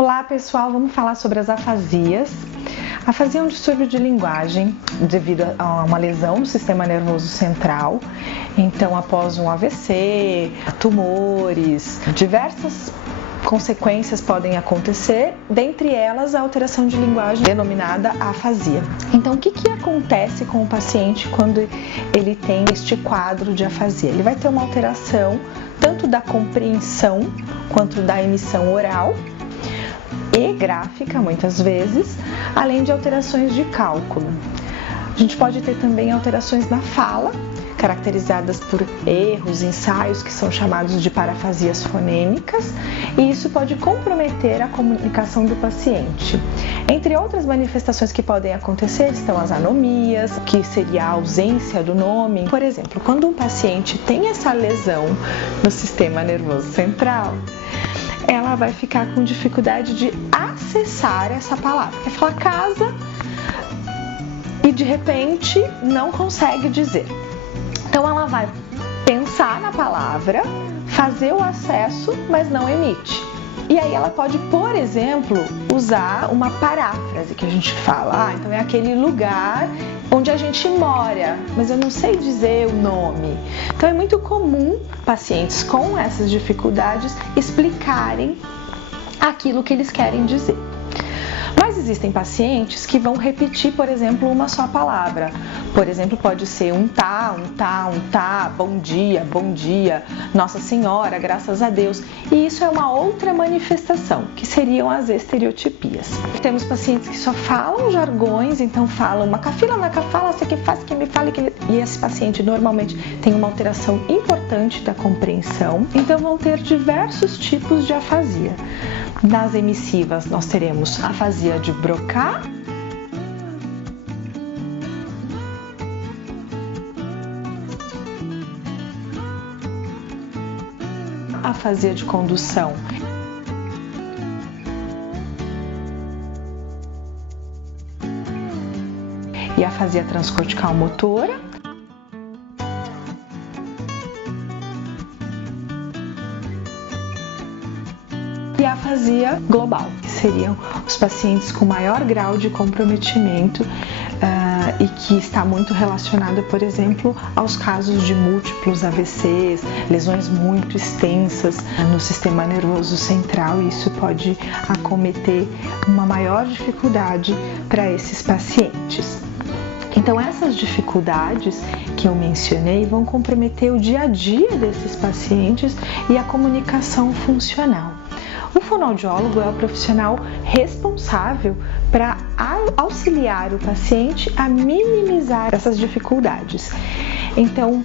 Olá pessoal, vamos falar sobre as afasias. A afasia é um distúrbio de linguagem devido a uma lesão no sistema nervoso central. Então, após um AVC, tumores, diversas consequências podem acontecer, dentre elas a alteração de linguagem denominada afasia. Então, o que acontece com o paciente quando ele tem este quadro de afasia? Ele vai ter uma alteração tanto da compreensão quanto da emissão oral e gráfica, muitas vezes, além de alterações de cálculo. A gente pode ter também alterações na fala, caracterizadas por erros, ensaios que são chamados de parafasias fonêmicas, e isso pode comprometer a comunicação do paciente. Entre outras manifestações que podem acontecer estão as anomias, que seria a ausência do nome. Por exemplo, quando um paciente tem essa lesão no sistema nervoso central, ela vai ficar com dificuldade de acessar essa palavra. Quer falar casa e de repente não consegue dizer. Então ela vai pensar na palavra, fazer o acesso, mas não emite. E aí ela pode, por exemplo, usar uma paráfrase que a gente fala. Então é aquele lugar onde a gente mora, mas eu não sei dizer o nome. Então é muito comum pacientes com essas dificuldades explicarem aquilo que eles querem dizer. Mas existem pacientes que vão repetir, por exemplo, uma só palavra. Por exemplo, pode ser um tá, bom dia, Nossa Senhora, graças a Deus. E isso é uma outra manifestação, que seriam as estereotipias. Temos pacientes que só falam jargões, então falam uma cafila na cafala, você que faz, que me fala, que... E esse paciente normalmente tem uma alteração importante da compreensão. Então vão ter diversos tipos de afasia. Nas emissivas nós teremos afasia de Broca, afasia de condução e afasia transcortical motora. E a afasia global, que seriam os pacientes com maior grau de comprometimento e que está muito relacionada, por exemplo, aos casos de múltiplos AVCs, lesões muito extensas no sistema nervoso central, e isso pode acometer uma maior dificuldade para esses pacientes. Então, essas dificuldades que eu mencionei vão comprometer o dia a dia desses pacientes e a comunicação funcional. O fonoaudiólogo é o profissional responsável para auxiliar o paciente a minimizar essas dificuldades. Então,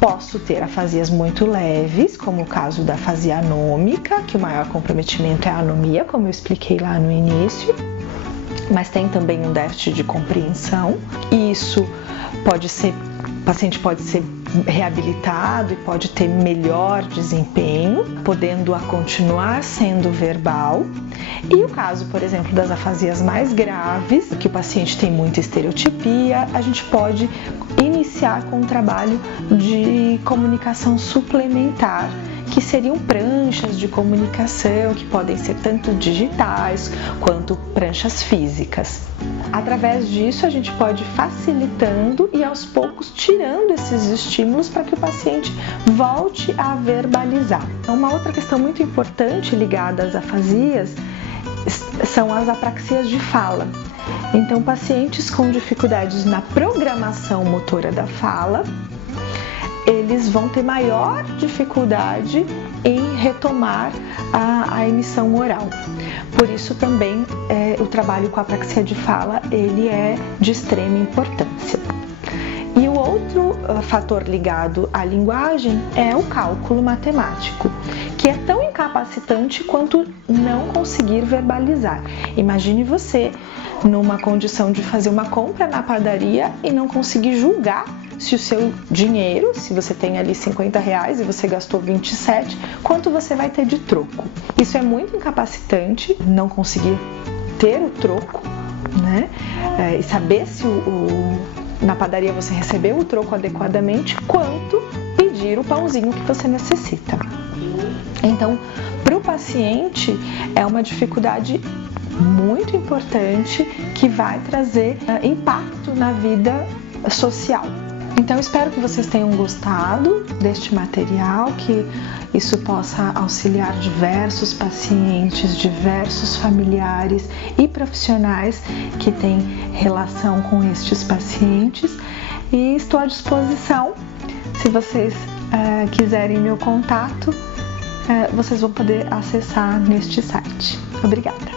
posso ter afasias muito leves, como o caso da afasia anômica, que o maior comprometimento é a anomia, como eu expliquei lá no início, mas tem também um déficit de compreensão. Isso pode ser, o paciente pode ser reabilitado e pode ter melhor desempenho, podendo a continuar sendo verbal. E o caso, por exemplo, das afasias mais graves, que o paciente tem muita estereotipia, a gente pode iniciar com um trabalho de comunicação suplementar, que seriam pranchas de comunicação, que podem ser tanto digitais quanto pranchas físicas. Através disso, a gente pode ir facilitando e aos poucos tirando esses estímulos para que o paciente volte a verbalizar. Uma outra questão muito importante ligada às afasias são as apraxias de fala. Então, pacientes com dificuldades na programação motora da fala, eles vão ter maior dificuldade em retomar a emissão oral. Por isso também o trabalho com a apraxia de fala ele é de extrema importância. E o outro fator ligado à linguagem é o cálculo matemático, que é tão incapacitante quanto não conseguir verbalizar. Imagine você numa condição de fazer uma compra na padaria e não conseguir julgar se o seu dinheiro, se você tem ali R$50 e você gastou 27, quanto você vai ter de troco. Isso é muito incapacitante, não conseguir ter o troco, né? E saber se na padaria você recebeu o troco adequadamente, quanto pedir o pãozinho que você necessita. Então, Para o paciente, é uma dificuldade muito importante que vai trazer impacto na vida social. Então, espero que vocês tenham gostado deste material, que isso possa auxiliar diversos pacientes, diversos familiares e profissionais que têm relação com estes pacientes. E estou à disposição. Se vocês quiserem meu contato, vocês vão poder acessar neste site. Obrigada!